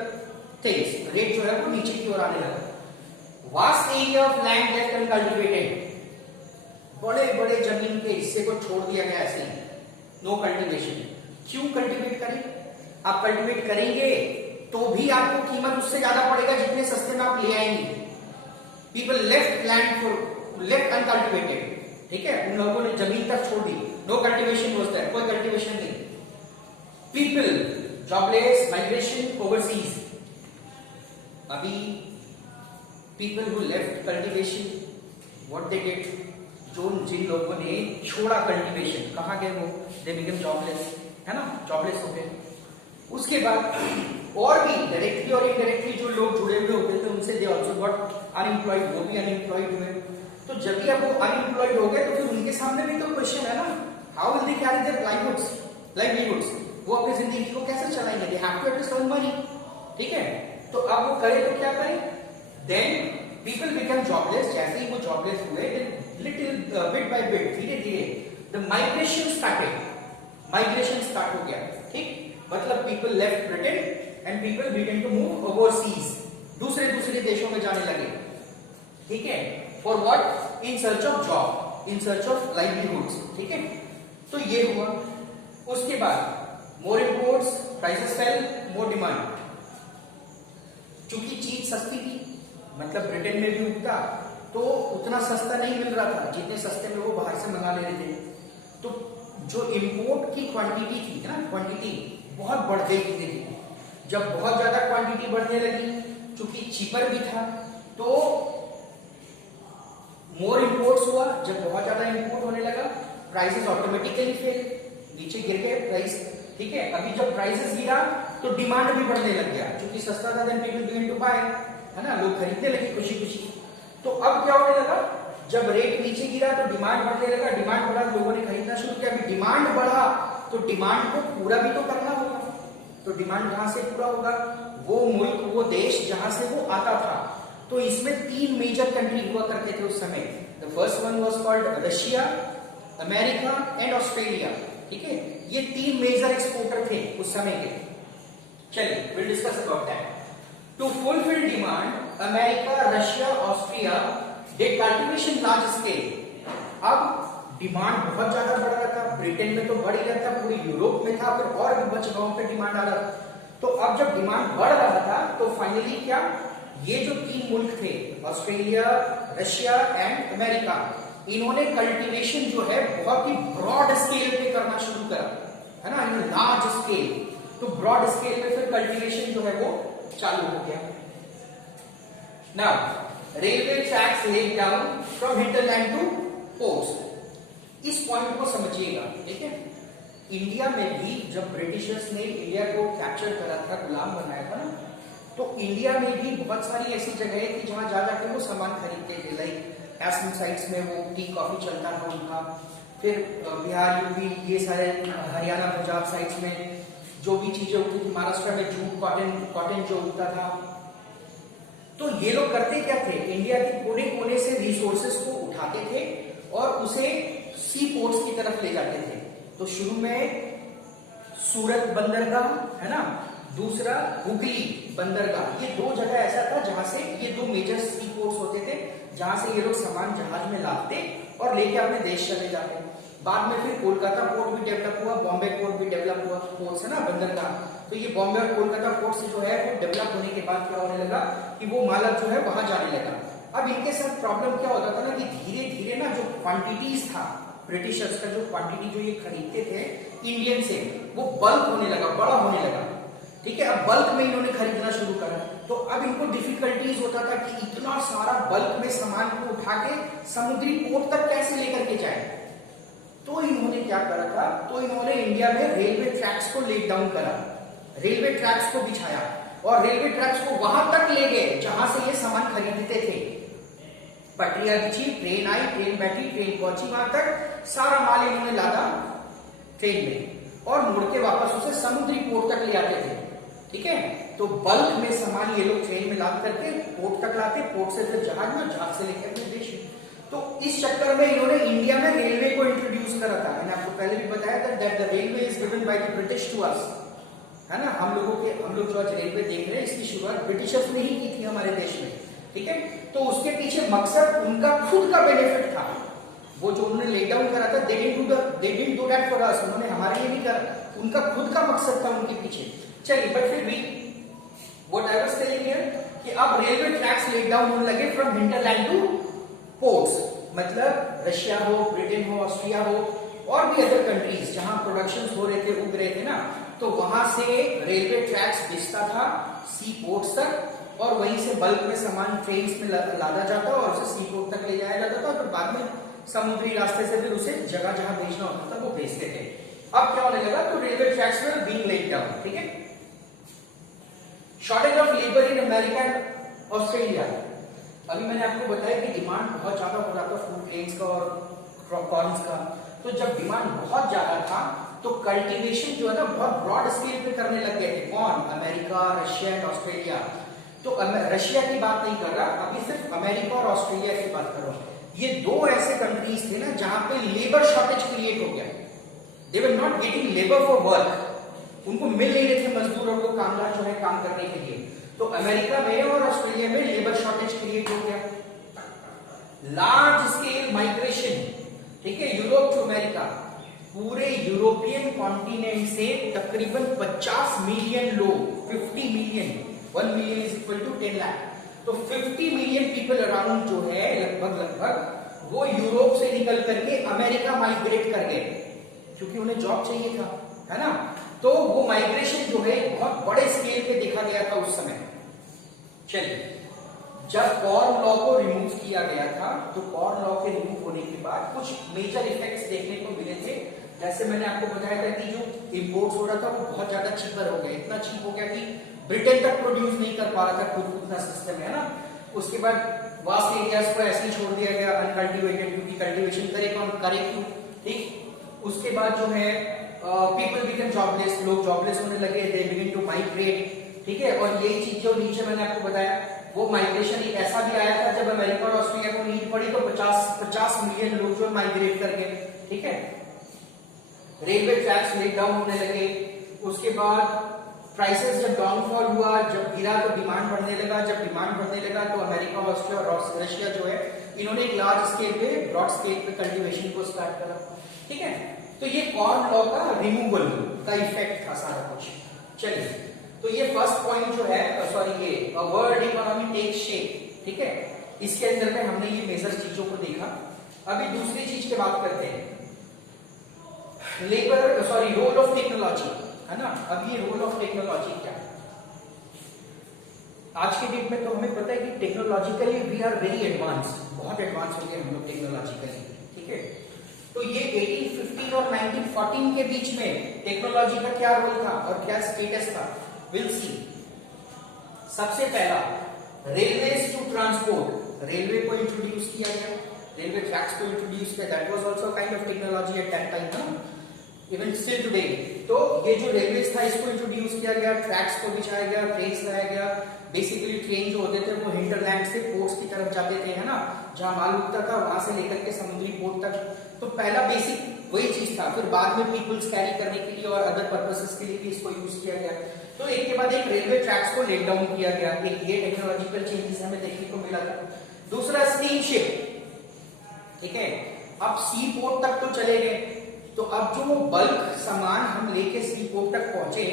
things, rate जो है वो नीचे की ओर आने लगा। Vast area of land left uncultivated, बड़े बड़े जमीन के हिस्से को छोड़ दिया गया ऐसे ही, नो कल्टीवेशन। क्यों कल्टीवेट करें, आप कल्टीवेट करेंगे तो भी आपको कीमत उससे ज्यादा पड़ेगा जितने सस्ते में आप ले आएंगे। People left land for left uncultivated. ठीक है, उन लोगों ने जमीन तक छोड़ दी, नो कल्टीवेशन वाज देयर, कोई कल्टीवेशन नहीं। People jobless, migration overseas. अभी people who left cultivation, what they did, जो जिन लोगों ने छोड़ा कल्टीवेशन, कहां गए वो, दे बिकम जॉबलेस। है ना, जॉबलेस हो गए। उसके बाद और भी डायरेक्टली और इनडायरेक्टली जो लोग जुड़े हुए होते थे उनसे दे ऑल्सो गॉट अनएम्प्लॉयड, वो भी अनएम्प्लॉयड हुए। तो जब भी अब वो अनएम्प्लॉयड हो गए तो फिर उनके सामने भी तो क्वेश्चन है ना, how will they carry their livelihoods, वो अपनी जिंदगी को कैसे चलाएंगे, they have to at least earn money, ठीक है। तो अब वो करे तो क्या करें, देन पीपल बिकम जॉबलेस। जैसे ही वो जॉबलेस हुए, लिटिल बिट बाय बिट, धीरे धीरे द माइग्रेशन स्टार्ट हो गया, ठीक। मतलब people left Britain and people began to move overseas, दूसरे देशों में जाने लगे, ठीक है, for what, in search of job, in search of livelihoods, ठीक है। तो ये हुआ। उसके बाद more imports, prices fell, more demand. चूंकि चीज सस्ती थी, मतलब ब्रिटेन में भी उगता तो उतना सस्ता नहीं मिल रहा था जितने सस्ते में वो बाहर से मंगा ले रहे थे। तो जो इंपोर्ट की क्वांटिटी थी ना, क्वांटिटी बहुत बढ़ गई थी। जब बहुत ज्यादा क्वांटिटी बढ़ने लगी, चूंकि चीपर भी था, तो मोर इंपोर्ट्स हुआ। जब बहुत ज्यादा इंपोर्ट होने लगा, प्राइसेस ऑटोमेटिकली फेल, नीचे गिर गए प्राइस, ठीक है। अभी जब प्राइसेस गिरा तो डिमांड भी बढ़ने लग गया, क्योंकि सस्ता था, then people begin to buy, है ना, लोग खरीदने लगे खुशी खुशी। तो अब क्या होने लगा, जब रेट नीचे गिरा तो डिमांड बढ़ने लगा, डिमांड बढ़ा, लोगों ने खरीदना शुरू किया। अभी डिमांड बढ़ा तो डिमांड को पूरा भी तो करना होगा, तो डिमांड कहां से पूरा होगा, वो मुल्क, वो देश जहां से वो आता था। तो इसमें 3 मेजर कंट्री हुआ करते थे उस समय। The first one was called Russia, America and Australia, ठीक है। ये 3 मेजर एक्सपोर्टर थे उस समय के। चलिए, will discuss about that. To fulfil demand, America, Russia, Austria did cultivation large scale. अब डिमांड बहुत ज्यादा बढ़ रहा था, ब्रिटेन में तो बढ़ ही रहा था, पूरे यूरोप में था, फिर और भी जगहों पे डिमांड आ रहा था। तो अब जब डिमांड बढ़ रहा था तो फाइनली क्या, ये जो 3 मुल्क थे, ऑस्ट्रेलिया, रशिया एंड अमेरिका, इन्होंने कल्टीवेशन जो है बहुत ही ब्रॉड स्केल पे करना शुरू करा, है ना, लार्ज स्केल। तो ब्रॉड स्केल पे फिर कल्टीवेशन जो है वो चालू हो गया। Now railway tracks laid down from hinterland to ports. इस पॉइंट को समझिएगा, ठीक है। इंडिया में भी जब ब्रिटिशर्स ने इंडिया को कैप्चर करा था, गुलाम बनाया था ना, तो इंडिया में भी बहुत सारी ऐसी जगहें थी जहां जा जाके वो सामान खरीदते थे। लाइक एसम साइड्स में वो टी कॉफी चलता था उनका, फिर बिहार, यूपी, ये सारे हरियाणा, पंजाब साइड्स में जो भी चीजें उगती थी, महाराष्ट्र में जूट, कॉटन जो उगता था। तो ये लोग करते क्या थे, इंडिया के कोने कोने से रिसोर्सेस को उठाते थे और उसे सी पोर्ट्स की तरफ ले जाते थे। तो शुरू में सूरत बंदरगाह, है ना, दूसरा हुगली बंदरगाह, ये 2 जगह ऐसा था जहां से, ये 2 मेजर सी पोर्ट्स होते थे जहां से ये लोग सामान जहाज में लादते और लेके अपने देश चले जाते। बाद में फिर कोलकाता पोर्ट भी डेवलप हुआ, बॉम्बे पोर्ट भी डेवलप हुआ, पोर्ट्स है ना, बंदरगाह। तो ये बॉम्बे और कोलकाता पोर्ट से जो है वो डेवलप होने के बाद क्या होने लगा कि वो माल जो है वहां जाने लगा। अब इनके साथ प्रॉब्लम क्या होता था ना कि धीरे धीरे ना जो क्वांटिटीज था, ब्रिटिशर्स का जो क्वांटिटी जो ये खरीदते थे इंडियन से, वो बल्क होने लगा, बड़ा होने लगा, ठीक है। अब बल्क में इन्होंने खरीदना शुरू करा, तो अब इनको डिफिकल्टीज होता था कि इतना सारा बल्क में सामान को उठा के समुद्री पोर्ट तक कैसे लेकर के जाए। तो इन्होंने क्या करा था, तो इन्होंने इंडिया में रेलवे ट्रैक्स को लेट डाउन करा, रेलवे ट्रैक्स को बिछाया और रेलवे ट्रैक्स को वहां तक ले गए जहां से ये सामान खरीदते थे। पटरियां बिछी, ट्रेन आई, ट्रेन बैठी, ट्रेन पहुंची, वहां तक सारा माल इन्होंने लादा ट्रेन में और मुड़ के वापस उसे समुद्री पोर्ट तक ले आते थे, ठीक है। तो बल्क में सामान ये लोग ट्रेन में लाद करके पोर्ट तक लाते, पोर्ट से फिर जहाज में, जहाज से लेकर अपने देश में। तो इस चक्कर में इन्होंने इंडिया में रेलवे को इंट्रोड्यूस करा था। मैंने आपको पहले भी बताया था that the railway is given by the British to us, है ना। हम लोग जो आज रेलवे देख रहे हैं, इसकी शुरुआत ब्रिटिशर्स ने ही की थी हमारे देश में, ठीक है। तो उसके पीछे मकसद उनका खुद का बेनिफिट था। वो जो उन्होंने लेट डाउन करा था, they didn't do that for us, उन्होंने हमारे लिए नहीं करा, उनका खुद का मकसद था उनके पीछे। चलिए, बट फिर भी what I was telling here कि अब रेलवे ट्रैक्स लेट डाउन होने लगे फ्रॉम हिंटरलैंड टू पोर्ट्स, मतलब रशिया हो, ब्रिटेन हो, ऑस्ट्रिया हो और भी अदर कंट्रीज जहां प्रोडक्शन हो रहे थे, उग रहे थे ना, तो वहां से रेलवे ट्रैक्स बिछता था सी पोर्ट्स तक और वहीं से बल्क में सामान ट्रेन में लादा जाता और उसे सी पोर्ट तक ले जाया जाता था, फिर बाद में समुद्री रास्ते से फिर उसे जगह जहां भेजना होता था वो भेजते थे। अब क्या होने लगा, तो railway tracks were being laid down, ठीक है। Shortage of labour in America and Australia. अभी मैंने आपको बताया कि डिमांड बहुत ज्यादा हो रहा था फूड ग्रेन्स का और कॉर्न्स का। तो जब डिमांड बहुत ज्यादा था तो कल्टीवेशन जो है ना बहुत ब्रॉड स्केल पे करने लग गए थे। कौन? America, Russia and Australia. तो रशिया की बात नहीं कर रहा, अभी सिर्फ अमेरिका और ऑस्ट्रेलिया की बात कर रहा हूं। ये दो ऐसे कंट्रीज थे ना जहां पे लेबर शॉर्टेज क्रिएट हो गया। They were not getting labour for work, उनको मिल नहीं रहे थे मजदूरों को, कामगार जो है काम करने के लिए। तो अमेरिका में और ऑस्ट्रेलिया में लेबर शॉर्टेज क्रिएट हो गया। लार्ज स्केल माइग्रेशन, ठीक है, यूरोप टू अमेरिका। पूरे यूरोपियन कॉन्टिनेंट से तकरीबन 50 मिलियन लोग, 50 million, 1 million is equal to 10 lakh, तो 50 मिलियन पीपल अराउंड जो है लगभग वो यूरोप से निकल करके अमेरिका माइग्रेट कर गए, क्योंकि उन्हें जॉब चाहिए था, है ना। तो वो माइग्रेशन जो है बहुत बड़े स्केल पे देखा गया था उस समय। चलिए, जब कॉर्न लॉ को रिमूव किया गया था, तो कॉर्न लॉ के रिमूव होने के बाद कुछ मेजर इफेक्ट्स देखने को मिले थे। जैसे मैंने आपको बताया था कि जो इंपोर्ट्स हो रहा था वो बहुत ज्यादा चीपर हो गया, इतना चीप हो गया कि ब्रिटेन तक प्रोड्यूस नहीं कर पा रहा था खुद, उतना सिस्टम है ना। उसके बाद वास्ट एरियाज को ऐसे ही छोड़ दिया गया अनकल्टिवेटेड, क्योंकि कल्टीवेशन करे कौन, करे क्यों, ठीक। उसके बाद जो है पीपल बिकम जॉबलेस, लोग जॉबलेस होने लगे, दे बिगिन टू माइग्रेट, ठीक है। और यही चीज जो नीचे मैंने आपको बताया, वो माइग्रेशन एक ऐसा भी आया था जब अमेरिका और ऑस्ट्रेलिया को नीड पड़ी तो 50 मिलियन लोग जो माइग्रेट कर गए, ठीक है। रेलवे ट्रैक्स लेट डाउन होने लगे। उसके बाद प्राइसेस जब डाउनफॉल हुआ, जब गिरा तो डिमांड बढ़ने लगा, जब डिमांड बढ़ने लगा तो अमेरिका, ऑस्ट्रेलिया और रशिया जो है इन्होंने एक लार्ज स्केल पे, ब्रॉड स्केल पे कल्टीवेशन को स्टार्ट करा, ठीक है। तो ये कॉर्न लॉ का रिमूवल का इफेक्ट था सारा कुछ। चलिए, तो ये फर्स्ट पॉइंट जो है, सॉरी, ये वर्ल्ड इकोनॉमी टेक शेप, ठीक है। इसके अंदर में हमने ये मेजर चीजों को देखा। अभी दूसरी चीज की बात करते हैं, labour, sorry, role of technology, है ना। अब ये रोल ऑफ टेक्नोलॉजी क्या है? आज के डेट में तो हमें पता है कि technologically we are very advanced, बहुत एडवांस हो गए हम लोग टेक्नोलॉजिकली, ठीक है। तो ये 1815 और 1914 के बीच में टेक्नोलॉजी का क्या रोल था और क्या स्टेटस था, विल सी। सबसे पहला, रेलवेज टू ट्रांसपोर्ट, रेलवे को इंट्रोड्यूस किया गया, रेलवे ट्रैक्स को इंट्रोड्यूस किया, that was also kind of technology at that time, ना, इवन स्टिल टुडे। तो ये जो रेलवेज था इसको इंट्रोड्यूस किया गया, ट्रैक्स को बिछाया गया, ट्रेन्स लाया गया। बेसिकली ट्रेन जो होते थे वो हिंटरलैंड से पोर्ट्स की तरफ जाते थे, है ना, जहां माल उठता था वहां से लेकर के समुद्री पोर्ट तक। तो पहला बेसिक वही चीज था। फिर बाद में पीपल्स कैरी करने के लिए और अदर पर्पसेस के लिए भी इसको यूज किया गया। तो एक के बाद एक रेलवे ट्रैक्स को लेट डाउन किया गया, एक ये टेक्नोलॉजिकल चेंजेस हमें देखने को मिला था। दूसरा, स्टीम शिप, ठीक है। अब सी पोर्ट तक तो चले गए, तो अब जो बल्क सामान हम लेके सी पोर्ट तक पहुंचे,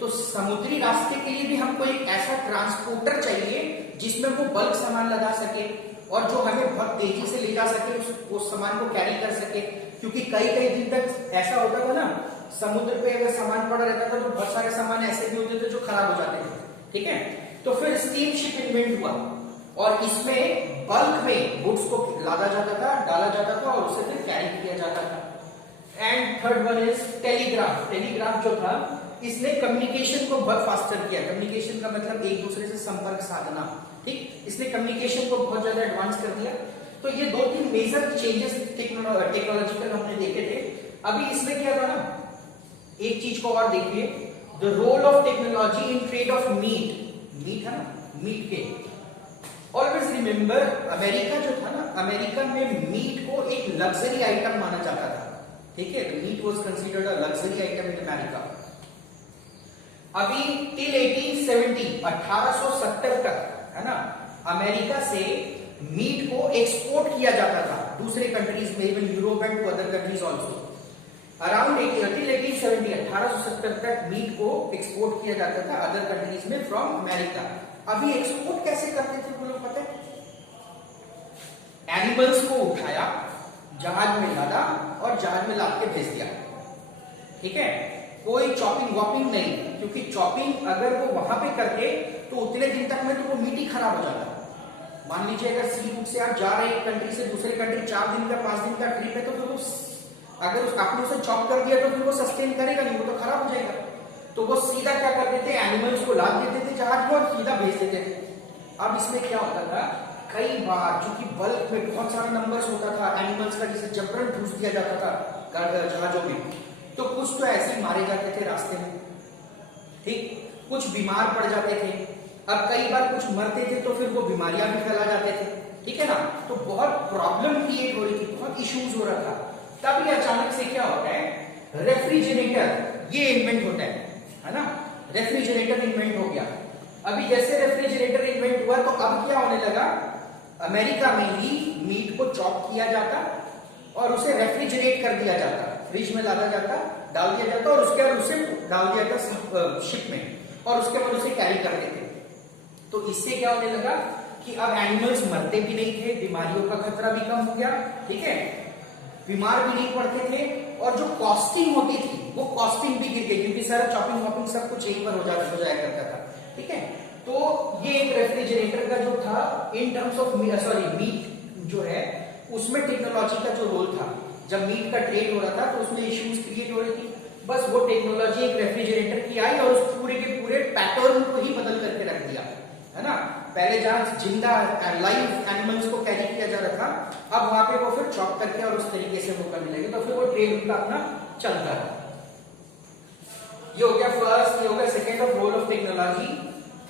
तो समुद्री रास्ते के लिए भी हमको एक ऐसा ट्रांसपोर्टर चाहिए जिसमें वो बल्क सामान लगा सके और जो हमें बहुत तेजी से ले जा सके, उस सामान को कैरी कर सके। क्योंकि कई कई दिन तक ऐसा होता था ना, समुद्र पे अगर सामान पड़ा रहता था तो बहुत सारे सामान ऐसे भी होते थे जो खराब हो जाते थे, ठीक है। तो फिर स्टीम शिप इन्वेंट हुआ और इसमें बल्क में गुड्स को लादा जाता था, डाला जाता था और उसे फिर कैरी किया जाता था। And third one is telegraph. Telegraph जो था इसने कम्युनिकेशन को बहुत फास्टर किया। कम्युनिकेशन का मतलब एक दूसरे से संपर्क साधना, ठीक। इसने कम्युनिकेशन को बहुत ज्यादा एडवांस कर दिया। तो ये दो तीन मेजर चेंजेस टेक्नोलॉजिकल हमने देखे थे। अभी इसमें क्या था ना, एक चीज को और देखिए, the role of technology in trade of meat. Meat है ना, मीट के ऑलवेज रिमेंबर, अमेरिका जो था ना, अमेरिका में मीट को एक लग्जरी आइटम माना जाता था, ठीक है। Meat was considered a luxury item in America. अभी टिल 1870, 1870 तक, है ना, अमेरिका से मीट को एक्सपोर्ट किया जाता था दूसरे कंट्रीज में, even Europe and to other countries also. Around 1870, 1870 तक मीट को एक्सपोर्ट किया जाता था अदर कंट्रीज में फ्रॉम अमेरिका। अभी एक्सपोर्ट कैसे करते थे वो लोग पता है? एनिमल्स को उठाया, जहाज में लादा और जहाज में लाद के भेज दिया, ठीक है। कोई चॉपिंग वॉपिंग नहीं, क्योंकि चॉपिंग अगर वो वहां पे करते तो उतने दिन तक में तो वो मीट ही खराब हो जाता। मान लीजिए अगर सी रूट से आप जा रहे हैं एक कंट्री से दूसरे कंट्री, 4 दिन का 5 दिन का ट्रिप है, तो फिर वो अगर आपने उसे चॉप कर दिया तो फिर वो सस्टेन करेगा नहीं, वो तो खराब हो जाएगा। तो वो सीधा क्या करते थे, एनिमल्स को लाद देते थे जहाज में और सीधा भेज देते थे। अब इसमें क्या होता था, कई बार चूंकि बल्क में बहुत सारा नंबर्स होता था एनिमल्स का, जिसे जबरन ठूस दिया जाता था जहाजों में, तो कुछ तो ऐसे ही मारे जाते थे रास्ते में, ठीक, कुछ बीमार पड़ जाते थे। अब कई बार कुछ मरते थे तो फिर वो बीमारियां भी फैला जाते थे, ठीक है ना। तो बहुत प्रॉब्लम क्रिएट हो रही थी, बहुत इश्यूज हो रहा था। तब ये अचानक से क्या होता है, रेफ्रिजरेटर ये इन्वेंट होता है ना, रेफ्रिजरेटर इन्वेंट हो गया। अभी जैसे रेफ्रिजरेटर इन्वेंट हुआ तो अब क्या होने लगा, अमेरिका में ही मीट को चॉप किया जाता और उसे रेफ्रिजरेट कर दिया जाता, फ्रिज में लादा जाता, डाल दिया जाता और उसके बाद उसे डाल दिया जाता शिप में और उसके बाद उसे कैरी करते थे। तो इससे क्या होने लगा कि अब एनिमल्स मरते भी नहीं थे, बीमारियों का खतरा भी कम हो गया, ठीक है, बीमार भी नहीं पड़ते थे, और जो कॉस्टिंग होती थी वो कॉस्टिंग भी गिर गई, क्योंकि सारा चॉपिंग वॉपिंग सब कुछ यहीं पर हो जाया करता था, ठीक है। तो ये एक रेफ्रिजरेटर का जो था इन टर्म्स ऑफ मीट जो है उसमें टेक्नोलॉजी का जो रोल था, जब मीट का ट्रेड हो रहा था तो उसमें इश्यूज क्रिएट हो रही थी, बस वो टेक्नोलॉजी एक रेफ्रिजरेटर की आई और उस पूरे के पूरे पैटर्न को ही बदल करके रख दिया, है ना। पहले जहां जिंदा लाइव एनिमल्स को कैरी किया जा रहा था, अब वहां पे वो फिर चॉप करके और उस तरीके से वो करने लगे, तो फिर वो ट्रेड उनका अपना चलता है। ये हो गया फर्स्ट, ये हो गया second of role of technology.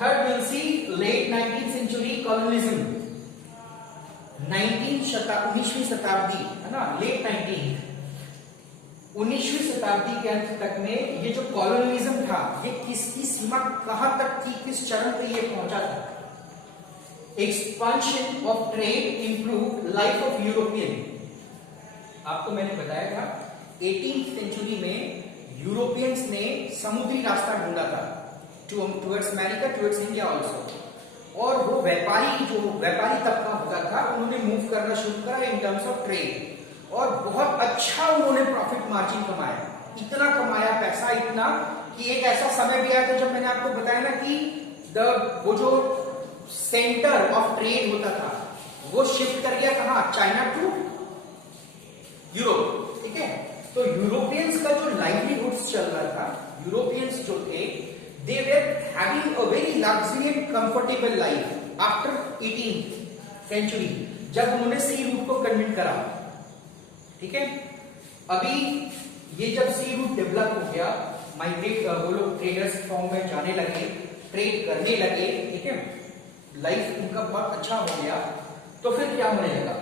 Third will see late 19th century colonialism, 19वीं शताब्दी, है ना, लेट 19वीं शताब्दी के अंत तक में ये जो कॉलोनिज्म था ये किसकी सीमा कहां तक थी, किस चरण पे ये पहुंचा था। Expansion of trade improve life of European. आपको मैंने बताया था 18th सेंचुरी में यूरोपियंस ने समुद्री रास्ता ढूंढा था towards America, towards India also, और वो व्यापारी तबका होता था, उन्होंने मूव करना शुरू करा इन टर्म्स ऑफ ट्रेड, और बहुत अच्छा उन्होंने प्रॉफिट मार्जिन कमाया, इतना कमाया पैसा, इतना कि एक ऐसा समय भी आया था जब मैंने आपको बताया ना कि वो जो सेंटर ऑफ ट्रेड होता था वो शिफ्ट कर गया कहां, चाइना टू यूरोप, ठीक है। तो यूरोपियंस का जो लाइवलीहुड्स चल रहा था, यूरोपियंस जो थे they were having a very luxury and comfortable life after 18th century, जब उन्होंने सी रूट को कन्विंट करा, ठीक है। अभी ये जब सी रूट डेवलप हो गया, माइग्रेट वो लोग ट्रेडर्स फॉर्म में जाने लगे, ट्रेड करने लगे, ठीक है, लाइफ उनका बहुत अच्छा हो गया, तो फिर क्या होने लगा,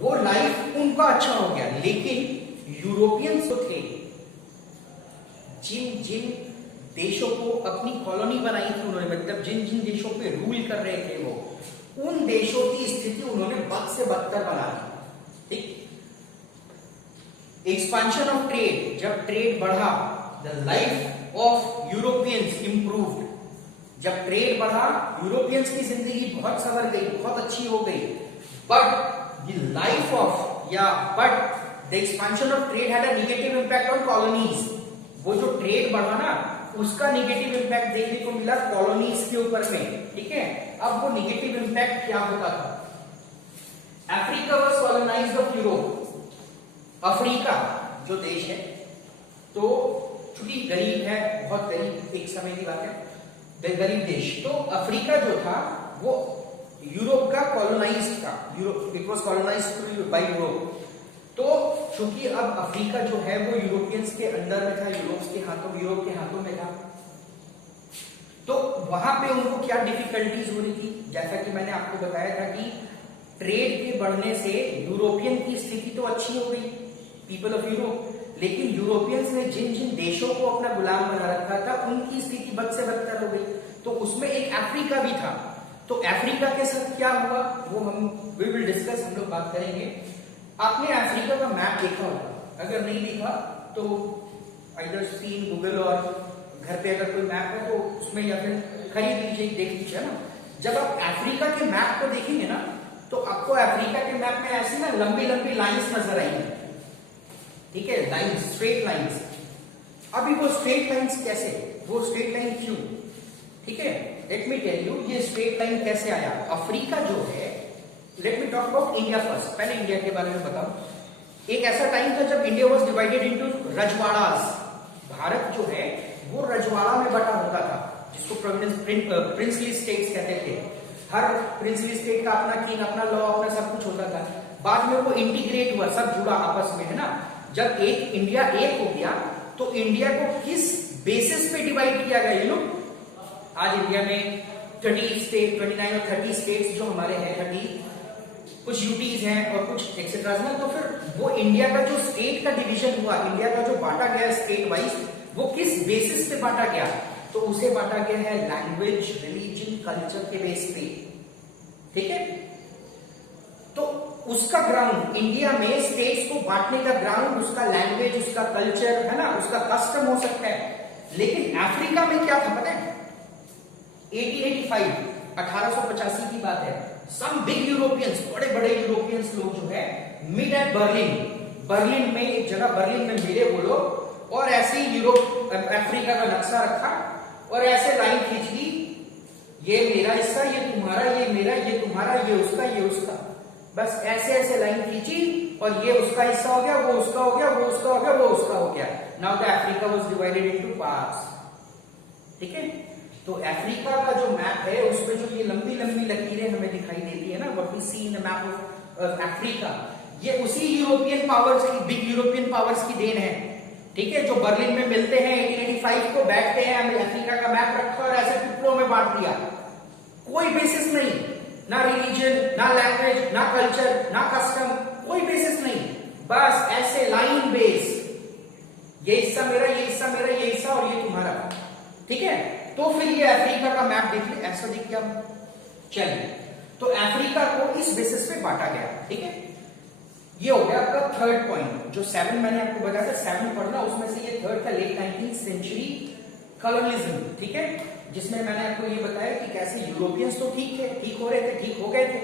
वो लाइफ उनका अच्छा हो गया, लेकिन यूरोपियंस जो थे, जिन जिन देशों को अपनी कॉलोनी बनाई थी उन्होंने, मतलब जिन जिन देशों पे रूल कर रहे थे वो, उन देशों की स्थिति उन्होंने बद से बदतर बना दी, ठीक। एक्सपांशन ऑफ ट्रेड, जब ट्रेड बढ़ा, the life of Europeans improved, जब ट्रेड बढ़ा यूरोपियंस की जिंदगी बहुत संवर गई, बहुत अच्छी हो गई, but the life of the expansion of trade had a negative impact on colonies. वो जो ट्रेड बढ़ा ना उसका नेगेटिव इंपैक्ट देखने को मिला कॉलोनीज के ऊपर में, ठीक है। अब वो नेगेटिव इंपैक्ट क्या होता था, Africa was colonised of Europe. Africa जो देश है, तो चूंकि गरीब है, बहुत गरीब, एक समय की बात है, गरीब देश, तो अफ्रीका जो था वो यूरोप का कॉलोनाइज्ड था, it was colonised by Europe. तो चूंकि अब अफ्रीका जो है वो यूरोपियंस के अंडर में था, यूरोप के हाथों में था, तो वहां पे उनको क्या डिफिकल्टीज हो रही थी, जैसा कि मैंने आपको बताया था कि ट्रेड के बढ़ने से यूरोपियन की स्थिति तो अच्छी हो गई, पीपल ऑफ यूरोप, लेकिन यूरोपियंस ने जिन जिन देशों को अपना गुलाम बना रखा था उनकी स्थिति बद से बदतर हो गई। तो उसमें एक अफ्रीका भी था। तो अफ्रीका के साथ क्या हुआ वो वी विल डिस्कस, हम लोग बात करेंगे। आपने अफ्रीका का मैप देखा होगा, अगर नहीं देखा तो आइदर सी इन गूगल, और घर पे अगर कोई मैप है तो उसमें, या फिर खरीद लीजिए, देख लीजिए ना। जब आप अफ्रीका के मैप को देखेंगे ना तो आपको अफ्रीका के मैप में ऐसी ना लंबी लंबी लाइंस नजर आएंगी, ठीक है, लाइंस, स्ट्रेट लाइंस। अभी वो स्ट्रेट लाइंस कैसे, वो स्ट्रेट लाइन क्यों, ठीक है, लेट मी टेल यू ये स्ट्रेट लाइन कैसे आया। अफ्रीका जो है, let me talk about India first, पहले इंडिया के बारे में बताऊं। एक ऐसा टाइम था जब India was divided into rajwadas. Bharat जो है वो रजवाड़ा में बटा होता था, जिसको प्रिंसली स्टेट्स कहते थे। हर प्रिंसली स्टेट का अपना किंग, अपना लॉ, अपना सब कुछ होता था। बाद में वो इंटीग्रेट हुआ, सब जुड़ा आपस में, है ना। जब एक इंडिया एक हो गया तो इंडिया को किस बेसिस पे डिवाइड किया गया, यू नो। आज इंडिया में 29 और 30 स्टेट्स जो हमारे हैं, 30 कुछ यूटीज हैं और कुछ एक्सेट्रा। तो फिर वो इंडिया का जो स्टेट का डिवीजन हुआ, इंडिया का जो बांटा गया स्टेट वाइज, वो किस बेसिस पे बांटा गया, तो उसे बांटा गया है लैंग्वेज, रिलीजन, कल्चर के बेस पे, ठीक है। तो उसका ग्राउंड इंडिया में स्टेट्स को बांटने का ग्राउंड उसका लैंग्वेज, उसका कल्चर, है ना, उसका कस्टम हो सकता है। लेकिन अफ्रीका में क्या था पता है? 1885 की बात है। सम बिग यूरोपियंस, बड़े बड़े यूरोपियंस लोग जो है, मीट एट बर्लिन में, एक जगह बर्लिन में मिले वो लोग, और ऐसे ही यूरोप अफ्रीका का नक्शा रखा और ऐसे लाइन खींच दी, ये मेरा हिस्सा, ये तुम्हारा, ये मेरा, ये तुम्हारा, ये उसका, ये उसका। बस ऐसे ऐसे लाइन खींची और ये उसका हिस्सा हो गया, वो उसका हो गया, वो उसका हो गया, वो उसका हो गया। Now the Africa was divided into parts, ठीक है। तो अफ्रीका का जो मैप है उसमें जो ये लंबी लंबी लकीरें हमें दिखाई देती है ना, what we see in the map of Africa, ये उसी यूरोपियन पावर्स की, बिग यूरोपियन पावर्स की देन है, ठीक है। जो बर्लिन में मिलते हैं 1885 को, बैठते हैं, हमने अफ्रीका का मैप रखा और ऐसे टुकड़ों में बांट दिया। कोई बेसिस नहीं, ना रिलीजन, ना लैंग्वेज, ना कल्चर, ना कस्टम, कोई बेसिस नहीं, बस ऐसे लाइन बेस, ये हिस्सा मेरा, ये हिस्सा मेरा, ये हिस्सा और ये तुम्हारा, ठीक है। तो फिर ये अफ्रीका का मैप देख ले, ऐसा दिख गया। चलिए, तो अफ्रीका को इस बेसिस पे बांटा गया, ठीक है। ये हो गया आपका थर्ड पॉइंट। जो 7 मैंने आपको बताया था, 7 पढ़ना, उसमें से ये थर्ड था, लेट 19th सेंचुरी कॉलोनिज्म, ठीक है, जिसमें मैंने आपको ये बताया कि कैसे यूरोपियंस तो ठीक है, ठीक हो रहे थे, ठीक हो गए थे,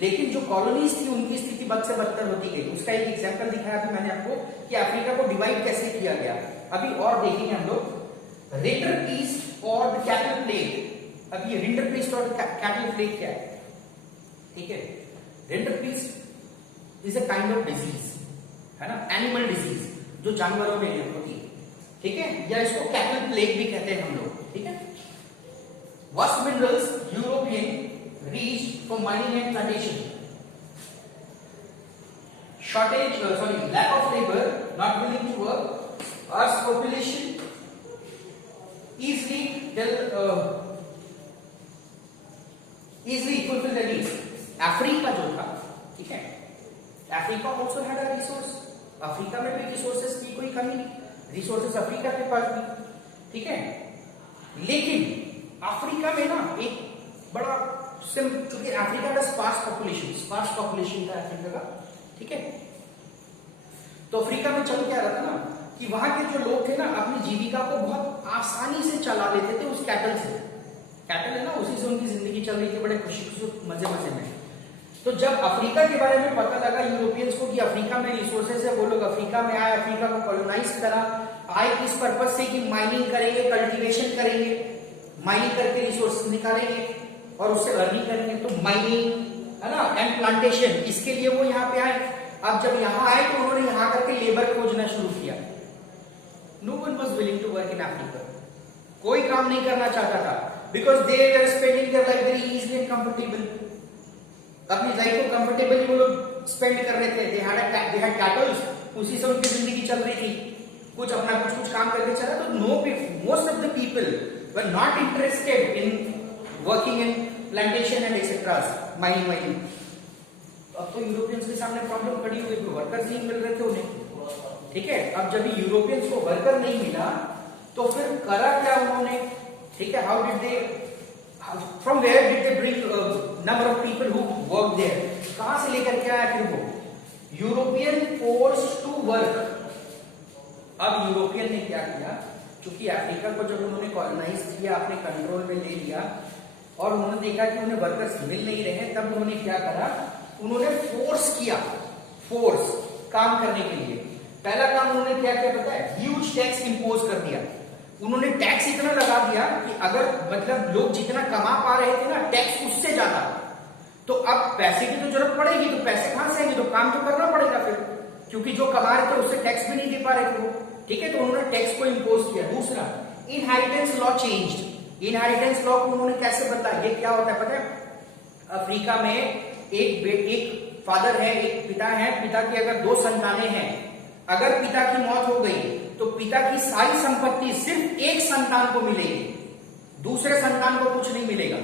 लेकिन जो कॉलोनीज थी उनकी स्थिति बद से बदतर होती गई। उसका एक एग्जांपल दिखाया था मैंने आपको कि अफ्रीका को डिवाइड कैसे किया गया। अभी और देखेंगे हम लोग रिंडर पीस्ट और कैटल प्लेग। अब ये रिंडर पीस्ट और कैटल प्लेग क्या है, ठीक है। Rinderpest is a kind of disease, है ना, एनिमल डिजीज जो जानवरों में होती है, ठीक है, या इसको कैटल प्लेग भी कहते हैं हम लोग, ठीक है। Vast minerals European reached for mining and plantation. Lack of labor, not willing to work, Earth's population easily fulfill the needs. Africa जो था, ठीक है, Africa also had a resource. Africa में भी रिसोर्सेज की कोई कमी नहीं, रिसोर्सेज अफ्रीका के पास भी, ठीक है। लेकिन अफ्रीका में ना एक बड़ा क्योंकि अफ्रीका का स्पार्स पॉपुलेशन था अफ्रीका का, ठीक है। तो अफ्रीका में चल क्या रहा था ना कि वहां के जो लोग थे ना अपनी जीविका को बहुत आसानी से चला लेते थे उस कैटल से। कैटल है ना, उसी से उनकी जिंदगी चल रही थी बड़े खुशी मजे में। तो जब अफ्रीका के बारे में पता लगा यूरोपियंस को कि अफ्रीका में रिसोर्सेज है, वो लोग अफ्रीका में आए, अफ्रीका को कॉलोनाइज करा, आए किस पर्पज से कि माइनिंग करेंगे, कल्टीवेशन करेंगे, माइनिंग करके रिसोर्सेज निकालेंगे और उससे अर्निंग करेंगे। तो माइनिंग, है ना, एंड प्लांटेशन, इसके लिए वो यहाँ पे आए। अब जब यहाँ आए तो उन्होंने यहाँ करके लेबर खोजना शुरू किया। No one was willing to work in Africa, कोई काम नहीं करना चाहता था, because they were spending their life very easily and comfortable. अपनी लाइफ को कंफर्टेबली वो लोग स्पेंड कर रहे थे। दे हैड कैटल्स, उसी से उनकी जिंदगी चल रही थी, कुछ अपना कुछ काम करके चला। तो most of the people were not interested in working in plantation and etc. mining. अब तो यूरोपियंस के सामने प्रॉब्लम खड़ी हुई, तो वर्कर्स नहीं मिल रहे थे उन्हें, ठीक है। अब जब यूरोपियंस को वर्कर नहीं मिला तो फिर करा क्या उन्होंने, ठीक है। How did they, from where did they bring number of people who work there, कहां से लेकर के आया फिर वो यूरोपियन फोर्स टू वर्क। अब यूरोपियन ने क्या किया, क्योंकि अफ्रीका को जब उन्होंने कॉलोनाइज किया, अपने कंट्रोल में ले लिया और उन्होंने देखा कि उन्हें वर्कर्स मिल नहीं रहे, तब उन्होंने क्या करा, उन्होंने फोर्स किया, फोर्स काम करने के लिए। पहला काम उन्होंने क्या किया पता है, ह्यूज टैक्स इंपोज कर दिया। उन्होंने टैक्स इतना लगा दिया कि अगर मतलब लोग जितना कमा पा रहे थे ना, टैक्स उससे ज्यादा, तो अब पैसे की तो जरूरत पड़ेगी, तो पैसे कहां से आएंगे, तो काम तो करना पड़ेगा फिर। क्योंकि जो कमा रहे थे उससे टैक्स भी नहीं दे पा रहे थे वो, ठीक है, तो उन्होंने टैक्स को इम्पोज किया। दूसरा, inheritance law changed. Inheritance law को उन्होंने कैसे बदला? ये क्या होता है पता है? अफ्रीका में एक फादर है, एक पिता है, पिता की अगर 2 संतानें हैं, अगर पिता की मौत हो गई तो पिता की सारी संपत्ति सिर्फ एक संतान को मिलेगी, दूसरे संतान को कुछ नहीं मिलेगा।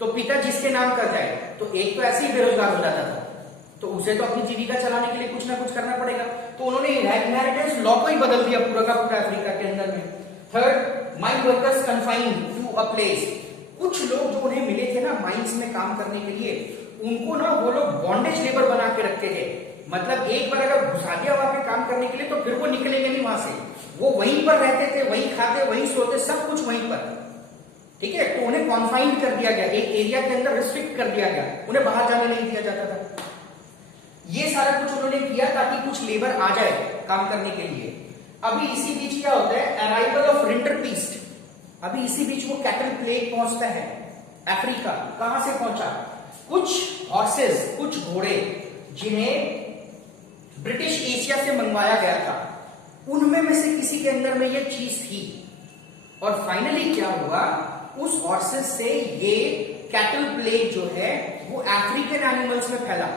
तो पिता जिसके नाम कर जाए तो एक तो ऐसे ही बेरोजगार हो जाता था, तो उसे तो अपनी जीविका चलाने के लिए कुछ ना कुछ करना पड़ेगा, तो उन्होंने इनहेरिटेंस लॉ को ही बदल दिया पूरा का पूरा अफ्रीका के अंदर में। Third, mine workers confined to a place. कुछ लोग जो उन्हें मिले थे ना माइंस में काम करने के लिए, उनको ना वो लोग बॉन्डेज लेबर बना के रखते थे। मतलब एक बार अगर घुसा दिया वहां पे काम करने के लिए तो फिर वो निकलेंगे नहीं वहां से, वो वहीं पर रहते थे, वहीं खाते, वहीं सोते, सब कुछ वहीं पर, ठीक है। तो उन्हें कॉन्फाइंड कर दिया गया, एक एरिया के अंदर रिस्ट्रिक्ट कर दिया गया, उन्हें बाहर जाने नहीं दिया जाता था। ये सारा कुछ उन्होंने किया ताकि कुछ लेबर आ जाए काम करने के लिए। अभी इसी बीच क्या होता है? Arrival of rinderpest. अभी इसी बीच वो कैटल प्लेग पहुंचता है अफ्रीका। कहां से पहुंचा? कुछ हॉर्सेस, कुछ घोड़े जिन्हें ब्रिटिश एशिया से मंगवाया गया था, उनमें में से किसी के अंदर में ये चीज थी। और फाइनली क्या हुआ? उस हॉर्सेस से ये कैटल प्लेग जो है वो अफ्रीकन एनिमल्स में फैला,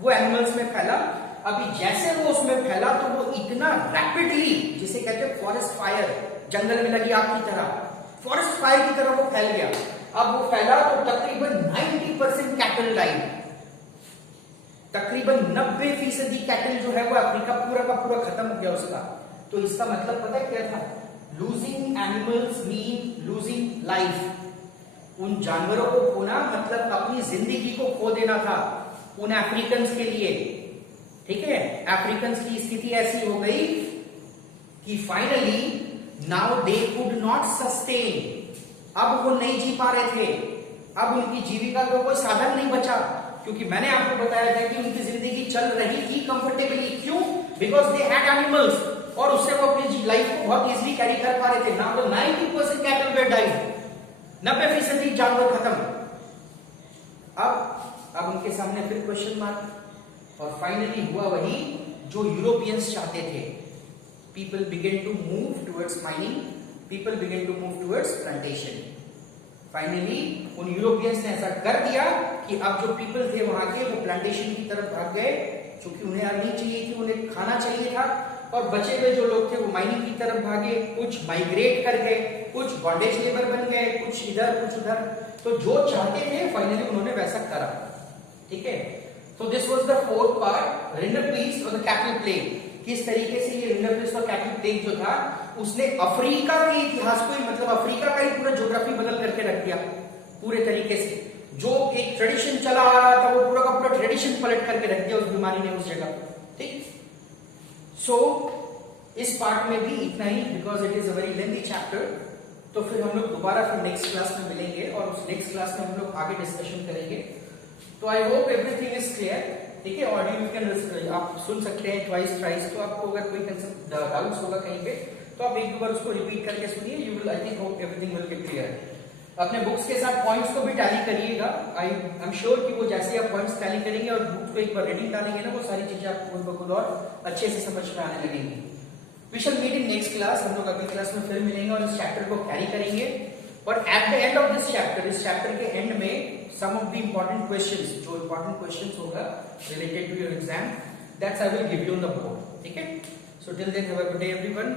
वो एनिमल्स में फैला। अभी जैसे वो उसमें फैला तो वो इतना रैपिडली, जिसे कहते हैं फॉरेस्ट फायर, जंगल में लगी आग की तरह, फॉरेस्ट फायर की तरह वो फैल गया। अब वो फैला तो तकरीबन 90% कैटल डाइड, तकरीबन 90% कैटल जो है वो अफ्रीका पूरा का पूरा खत्म हो गया उसका। तो इसका मतलब पता है क्या था? Losing animals mean losing life. उन जानवरों को खोना मतलब अपनी जिंदगी को खो देना था उन अफ्रीकन के लिए, ठीक है। अफ्रीकन की स्थिति ऐसी हो गई कि finally now they could not sustain. अब वो नहीं जी पा रहे थे, अब उनकी जीविका का कोई साधन नहीं बचा, क्योंकि मैंने आपको बताया था कि उनकी जिंदगी चल रही थी कंफर्टेबली। क्यों? बिकॉज दे हैड एनिमल्स, और उससे वो अपनी लाइफ को बहुत इजीली कैरी कर पा रहे थे। Now the 90% cattle were died, 90% जानवर खत्म। अब उनके सामने फिर क्वेश्चन मार्क, और फाइनली हुआ वही जो यूरोपियंस चाहते थे। People began to move towards mining, people began to move towards plantation. Finally उन यूरोपियंस ने ऐसा कर दिया कि अब जो पीपल थे वहां के वो प्लांटेशन की तरफ भाग गए, क्योंकि उन्हें अर्निंग चाहिए थी, उन्हें खाना चाहिए था। और बचे हुए जो लोग थे वो माइनिंग की तरफ भागे, कुछ माइग्रेट कर गए, कुछ बॉन्डेज लेबर बन गए, कुछ इधर कुछ उधर। तो जो चाहते थे फाइनली उन्होंने वैसा करा, ठीक है। तो this was the fourth part, rinderpest और द कैटल प्लेग। किस तरीके से ये रिंडरपीस्ट और कैटल प्लेग जो था उसने अफ्रीका के इतिहास को ही, मतलब अफ्रीका का ही पूरा ज्योग्राफी बदल करके रख दिया पूरे तरीके से। जो एक ट्रेडिशन चला आ रहा था वो पूरा का पूरा ट्रेडिशन पलट करके रख दिया उस बीमारी ने उस जगह, ठीक। सो इस पार्ट में भी इतना ही, because it is a very lengthy chapter. तो फिर हम लोग दोबारा फिर नेक्स्ट क्लास में मिलेंगे और उस नेक्स्ट क्लास में हम लोग आगे डिस्कशन करेंगे। तो I hope everything is clear, ठीक है। ऑडियो यू कैन आप सुन सकते हैं ट्वाइस थ्राइस। तो आपको अगर कोई डाउट्स होगा कहीं पे तो आप एक दो बार उसको रिपीट करके सुनिए, you will, I think hope everything will get clear. अपने बुक्स के साथ पॉइंट्स को भी टैली करिएगा। आई एम श्योर कि वो जैसे आप पॉइंट्स टैली करेंगे और बुक्स को एक बार रीडिंग डालेंगे ना, वो सारी चीजें आपको खुद ब खुद और अच्छे से समझ में आने लगेंगी। We shall meet in next class. हम लोग अगली क्लास में फिर मिलेंगे और इस चैप्टर को कैरी करेंगे। और at the end of this chapter, इस चैप्टर के एंड में some of the important questions, जो इंपॉर्टेंट क्वेश्चंस होगा related to your exam, that's I will give you on the board, ठीक है। So till then have a good day everyone.